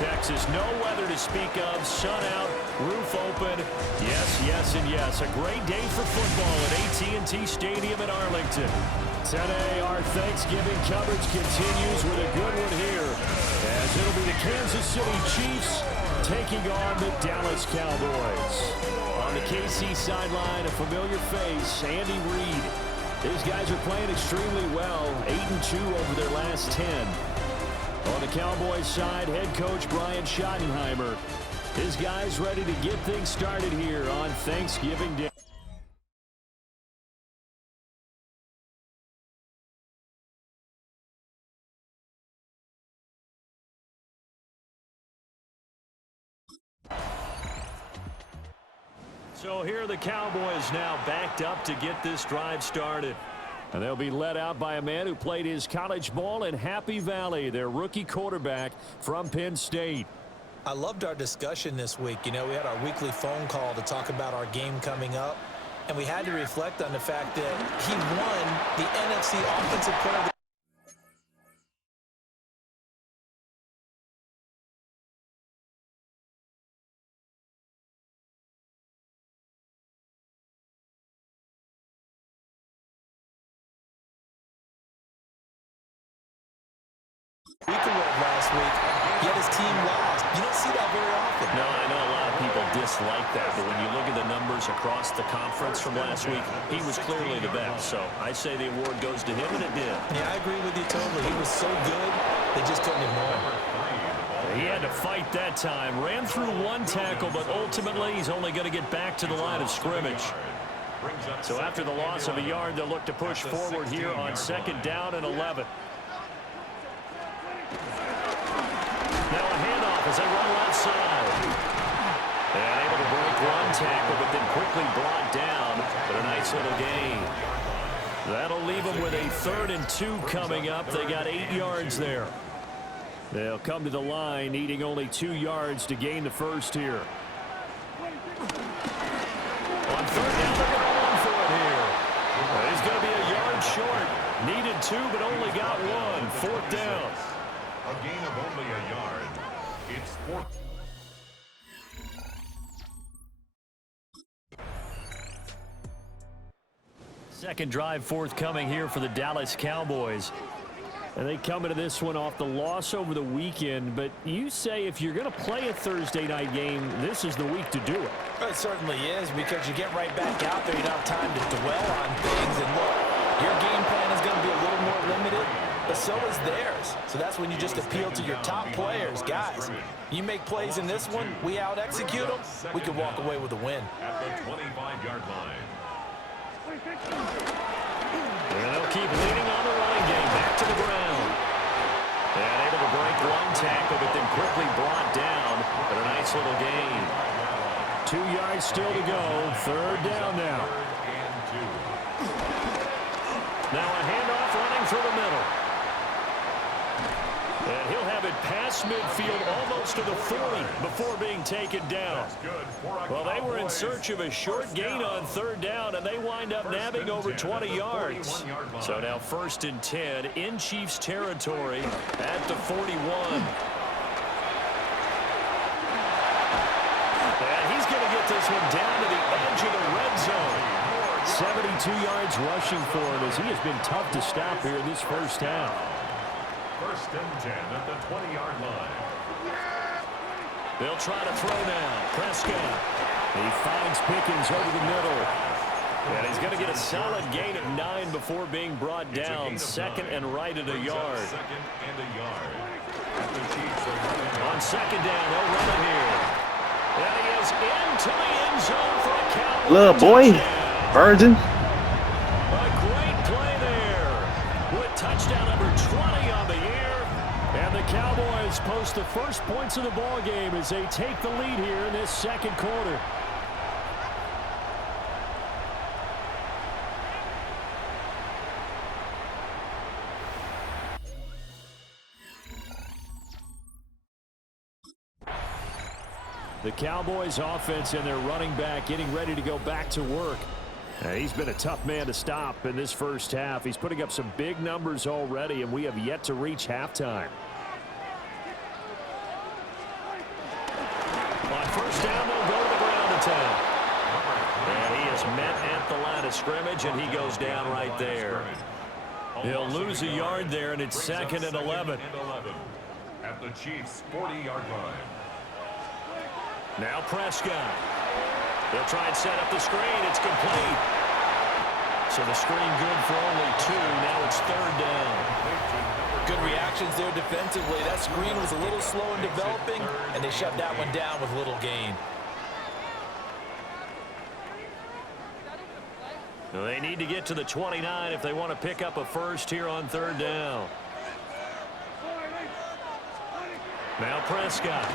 Texas. No weather to speak of. Sun out, roof open. Yes, yes, and yes. A great day for football at AT&T Stadium in Arlington. Today, our Thanksgiving coverage continues with a good one here, as it'll be the Kansas City Chiefs taking on the Dallas Cowboys. On the KC sideline, a familiar face, Andy Reid. These guys are playing extremely well, 8-2 over their last 10. On the Cowboys side, head coach Brian Schottenheimer. His guys ready to get things started here on Thanksgiving Day. So here are the Cowboys now backed up to get this drive started. And they'll be led out by a man who played his college ball in Happy Valley, their rookie quarterback from Penn State. I loved our discussion this week. You know, we had our weekly phone call to talk about our game coming up, and we had to reflect on the fact that he won the NFC Offensive Player of the last week, yet his team lost. You don't see that very often. No, I know a lot of people dislike that, but when you look at the numbers across the conference from last week, he was clearly the best. So I say the award goes to him, and it did. Yeah, I agree with you totally. He was so good, they just couldn't ignore him. He had to fight that time. Ran through one tackle, but ultimately he's only going to get back to the line of scrimmage. So after the loss of a yard, they'll look to push forward here on 2nd down and 11. Now a handoff as they run left side. And able to break one tackle, but then quickly brought down. But a nice little gain. That'll leave them with a 3rd and 2 coming up. They got 8 yards there. They'll come to the line, needing only 2 yards to gain the first here. On 3rd down, they're going to run for it here. He's going to be a yard short. Needed 2, but only got 1. 4th down. A gain of only a yard. It's 4th. Second drive forthcoming here for the Dallas Cowboys. And they come into this one off the loss over the weekend. But you say if you're going to play a Thursday night game, this is the week to do it. It certainly is, because you get right back out there. You don't have time to dwell on things. And look, your game plan is going to be a little more limited, but so is theirs. So that's when you just appeal to your top players. Guys, you make plays in this one, we out-execute them, we can walk away with a win. At the 25-yard line. And they'll keep leaning on the running game back to the ground. And able to break one tackle, but then quickly brought down. But a nice little gain. 2 yards still to go. 3rd down now. Now a handoff running through the middle. And he'll have it past midfield almost to the 40 before being taken down. Well, they were in search of a short gain on 3rd down, and they wind up nabbing over 20 yards. So now 1st and 10 in Chiefs territory at the 41. And he's going to get this one down to the edge of the red zone. 72 yards rushing for him, as he has been tough to stop here in this first half. 1st and 10 at the 20-yard line. They'll try to throw now. Prescott. He finds Pickens over the middle. And he's going to get a solid gain of 9 before being brought down. 2nd and right at a yard. 2nd and a yard. On 2nd down, they'll run it here. And he is into the end zone for a Cowboy little boy, Virgin. A great play there with touchdown number 20 on the year. And the Cowboys post the first points of the ball game as they take the lead here in this 2nd quarter. The Cowboys offense and their running back getting ready to go back to work. He's been a tough man to stop in this first half. He's putting up some big numbers already, and we have yet to reach halftime. On first down, they'll go to the ground attack. And he is met at the line of scrimmage, and he goes down right there. He'll lose a yard there, and it's 2nd and 11. At the Chiefs' 40-yard line. Now Prescott. They'll try and set up the screen. It's complete. So the screen good for only 2. Now it's 3rd down. Good reactions there defensively. That screen was a little slow in developing, and they shut that one down with little gain. Well, they need to get to the 29 if they want to pick up a first here on 3rd down. Now Prescott.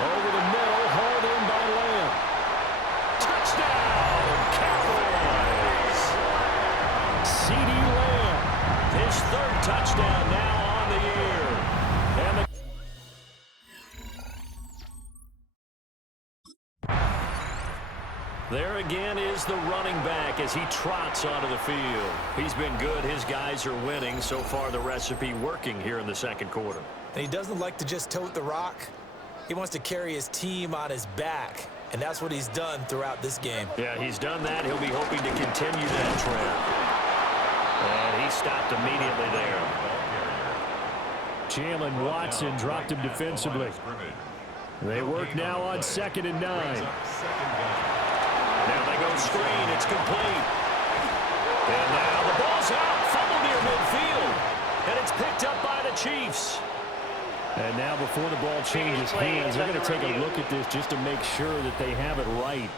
Over the middle, hauled in by Lamb. Touchdown, Cowboys! CeeDee Lamb, his 3rd touchdown now on the year. And there again is the running back as he trots onto the field. He's been good. His guys are winning. So far, the recipe working here in the 2nd quarter. And he doesn't like to just tote the rock. He wants to carry his team on his back, and that's what he's done throughout this game. Yeah, he's done that. He'll be hoping to continue that trend. And he stopped immediately there. Jalen Watson dropped him defensively. They work now on 2nd and 9. Now they go screen. It's complete. And now the ball's out. Fumble near midfield. And it's picked up by the Chiefs. And now before the ball changes hands, they're going to take a look at this just to make sure that they have it right.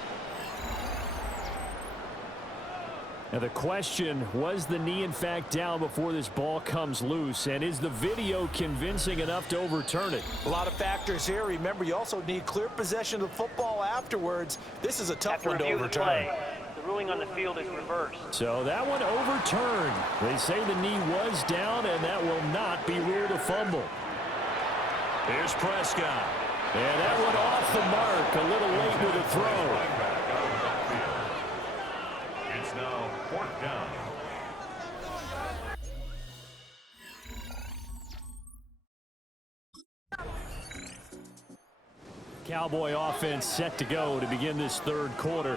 Now the question, was the knee in fact down before this ball comes loose? And is the video convincing enough to overturn it? A lot of factors here. Remember, you also need clear possession of the football afterwards. This is a tough one to overturn. The ruling on the field is reversed. So that one overturned. They say the knee was down, and that will not be ruled a fumble. Here's Prescott. And that one off the mark. A little late with a throw. It's now 4th down. Cowboy offense set to go to begin this 3rd quarter.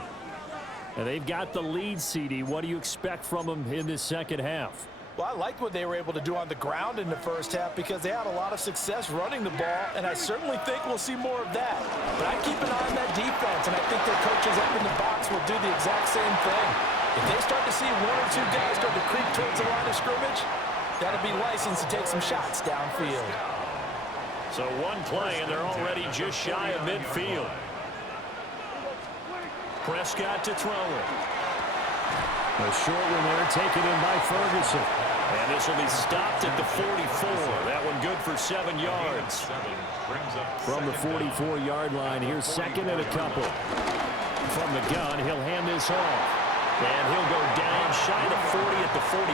And they've got the lead, CD. What do you expect from them in this 2nd half? Well, I liked what they were able to do on the ground in the 1st half because they had a lot of success running the ball, and I certainly think we'll see more of that. But I keep an eye on that defense, and I think their coaches up in the box will do the exact same thing. If they start to see 1 or 2 guys start to creep towards the line of scrimmage, that'll be licensed to take some shots downfield. So one play, and they're already just shy of midfield. Prescott to throw it. A short one there, taken in by Ferguson. And this will be stopped at the 44. That one good for 7 yards. From the 44-yard line, here's 2nd and a couple. From the gun, he'll hand this off. And he'll go down shy of the 40 at the 41.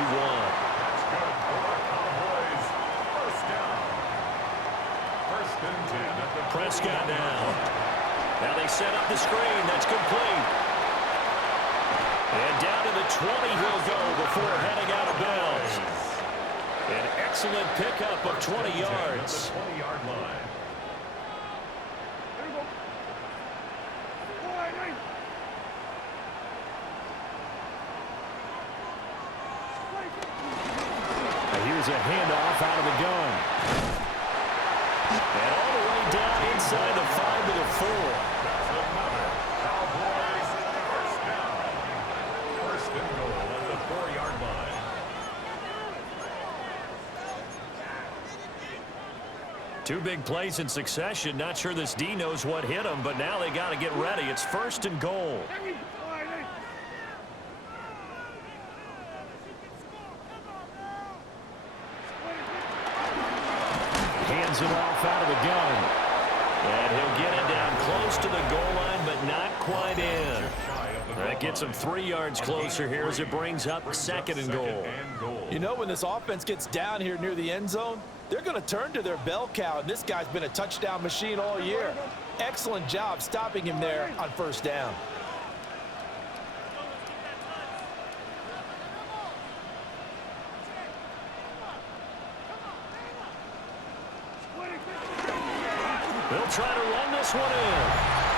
Prescott down. Now they set up the screen. That's complete. And down to the 20 he'll go before heading out of bounds. An excellent pickup of 20 yards. 20-yard line. Here's a handoff out of the gun. And all the way down inside the 5 to the 4. Cowboys first down. 1st and goal at the 4-yard line. Two big plays in succession. Not sure this D knows what hit him, but now they got to get ready. It's 1st and goal. Hands it off out of the gun. And he'll get it down close to the goal line, but not quite in. That gets him 3 yards closer here as it brings up 2nd and goal. You know, when this offense gets down here near the end zone, they're going to turn to their bell cow, and this guy's been a touchdown machine all year. Excellent job stopping him there on 1st down. They'll try to run this one in.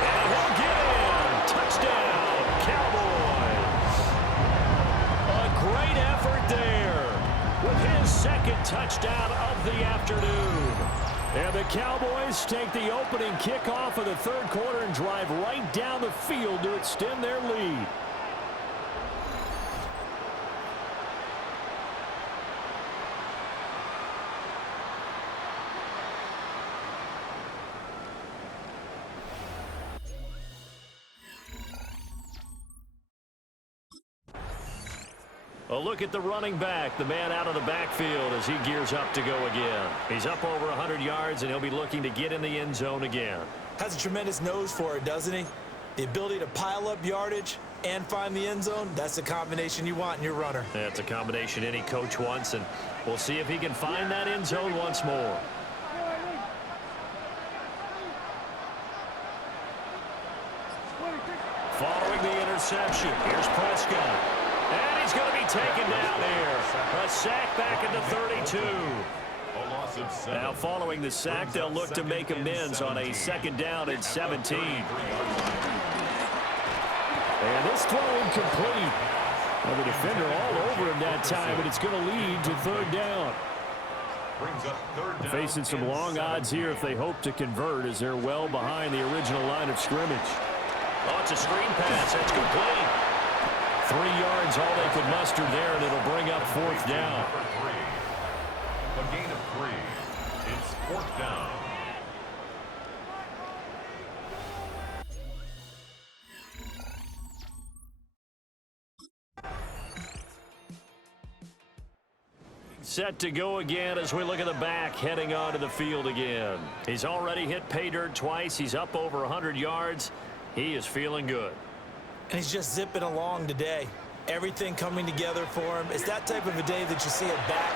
And he'll get in. Touchdown, Cowboys. A great effort there with his second touchdown of the afternoon. And the Cowboys take the opening kickoff of the third quarter and drive right down the field to extend their lead. A look at the running back, the man out of the backfield as he gears up to go again. He's up over 100 yards, and he'll be looking to get in the end zone again. Has a tremendous nose for it, doesn't he? The ability to pile up yardage and find the end zone, that's the combination you want in your runner. That's a combination any coach wants, and we'll see if he can find that end zone once more. Following the interception, here's Prescott. And he's going to be taken down here. A sack back at the 32. Now following the sack, they'll look to make amends on a second down at 17. And this throw incomplete. Well, the defender all over him that time, but it's going to lead to third down. Facing some long odds here if they hope to convert, as they're well behind the original line of scrimmage. Oh, it's a screen pass. That's complete. 3 yards, all they could muster there, and it'll bring up fourth down. A gain of 3. It's fourth down. Set to go again as we look at the back heading onto the field again. He's already hit pay dirt twice. He's up over 100 yards. He is feeling good. And he's just zipping along today. Everything coming together for him. It's that type of a day that you see it back.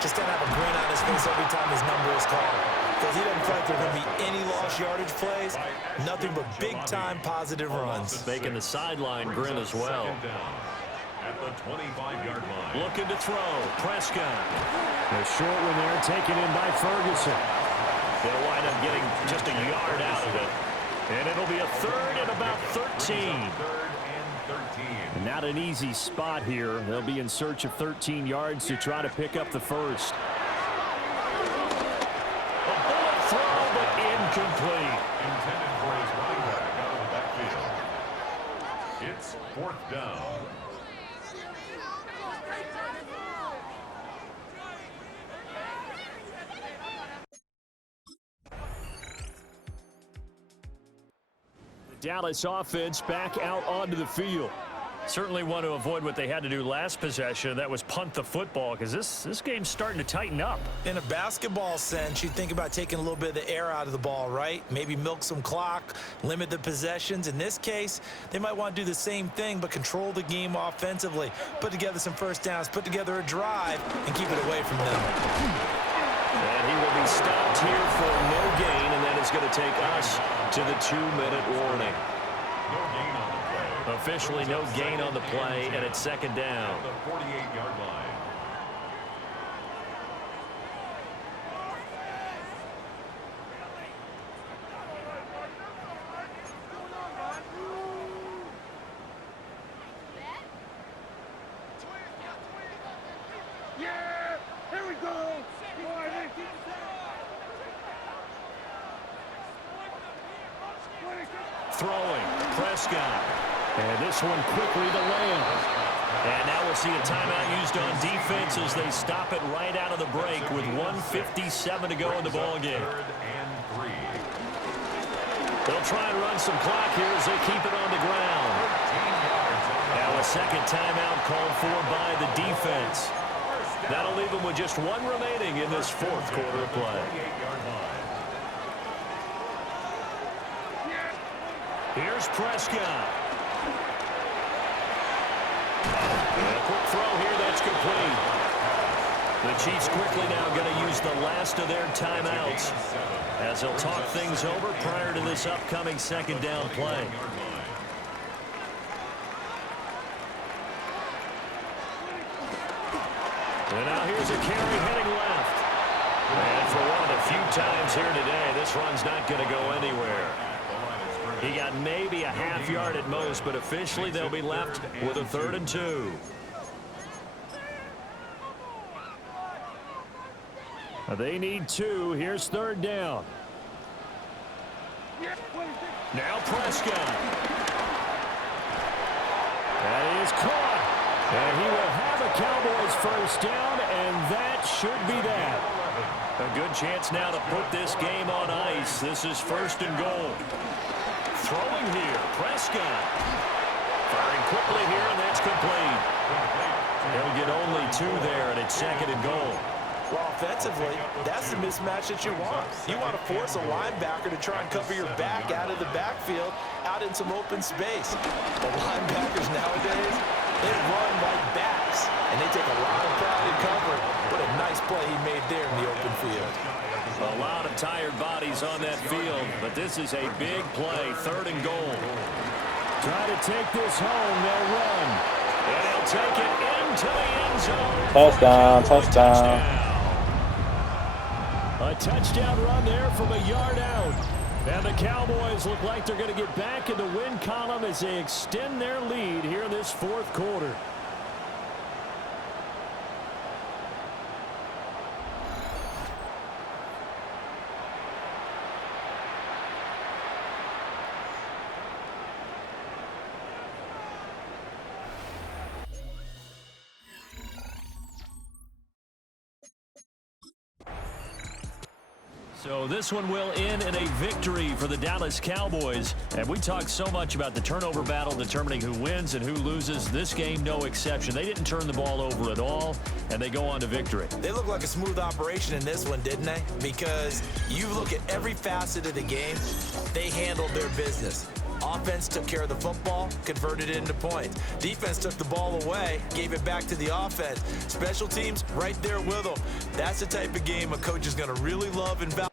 Just kind of have a grin on his face every time his number is called. Because he doesn't feel like there are going to be any lost yardage plays. Nothing but big-time positive runs. Making the sideline grin as well. At the 25-yard line. Looking to throw. Prescott. A short one there taken in by Ferguson. They'll wind up getting just a yard out of it. And it'll be a third and about 13. Not an easy spot here. They'll be in search of 13 yards to try to pick up the first. A bullet throw, but incomplete. Intended for his running back out of the backfield. It's fourth down. Dallas offense back out onto the field. Certainly want to avoid what they had to do last possession. That was punt the football, because this game's starting to tighten up. In a basketball sense, you think about taking a little bit of the air out of the ball, right? Maybe milk some clock, limit the possessions. In this case, they might want to do the same thing, but control the game offensively. Put together some first downs, put together a drive, and keep it away from them. And he will be stopped here for no gain, and that is going to take us to the 2-minute warning. No gain on the play. Officially no gain on the play, and it's second down. At the 48-yard line. Throwing, Prescott. And this one quickly to land. And now we'll see a timeout used on defense as they stop it right out of the break with 1:57 to go in the ballgame. Third and 3. They'll try and run some clock here as they keep it on the ground. Now a second timeout called for by the defense. That'll leave them with just one remaining in this fourth quarter of play. Here's Prescott. And a quick throw here, that's complete. The Chiefs quickly now going to use the last of their timeouts as they'll talk things over prior to this upcoming second down play. And now here's a carry heading left. And for one of the few times here today. This run's not going to go anywhere. He got maybe a half yard at most, but officially they'll be left with a 3rd and 2. They need 2. Here's 3rd down. Now Prescott. That is caught. And he will have a Cowboys 1st down, and that should be that. A good chance now to put this game on ice. This is 1st and goal. Throwing here, Prescott. Firing quickly here, and that's complete. He'll get only 2 there, and it's 2nd and goal. Well, offensively, that's the mismatch that you want. You want to force a linebacker to try and cover your back out of the backfield, out in some open space. The linebackers nowadays, they run like backs, and they take a lot of pride in covering. What a nice play he made there in the open field. A lot of tired bodies on that field, but this is a big play, 3rd and goal. Try to take this home, they'll run. And he'll take it into the end zone. Touchdown, touchdown. A touchdown run there from a yard out. And the Cowboys look like they're going to get back in the win column as they extend their lead here in this 4th quarter. So this one will end in a victory for the Dallas Cowboys. And we talked so much about the turnover battle determining who wins and who loses. This game, no exception. They didn't turn the ball over at all, and they go on to victory. They look like a smooth operation in this one, didn't they? Because you look at every facet of the game, they handled their business. Offense took care of the football, converted it into points. Defense took the ball away, gave it back to the offense. Special teams right there with them. That's the type of game a coach is going to really love and value.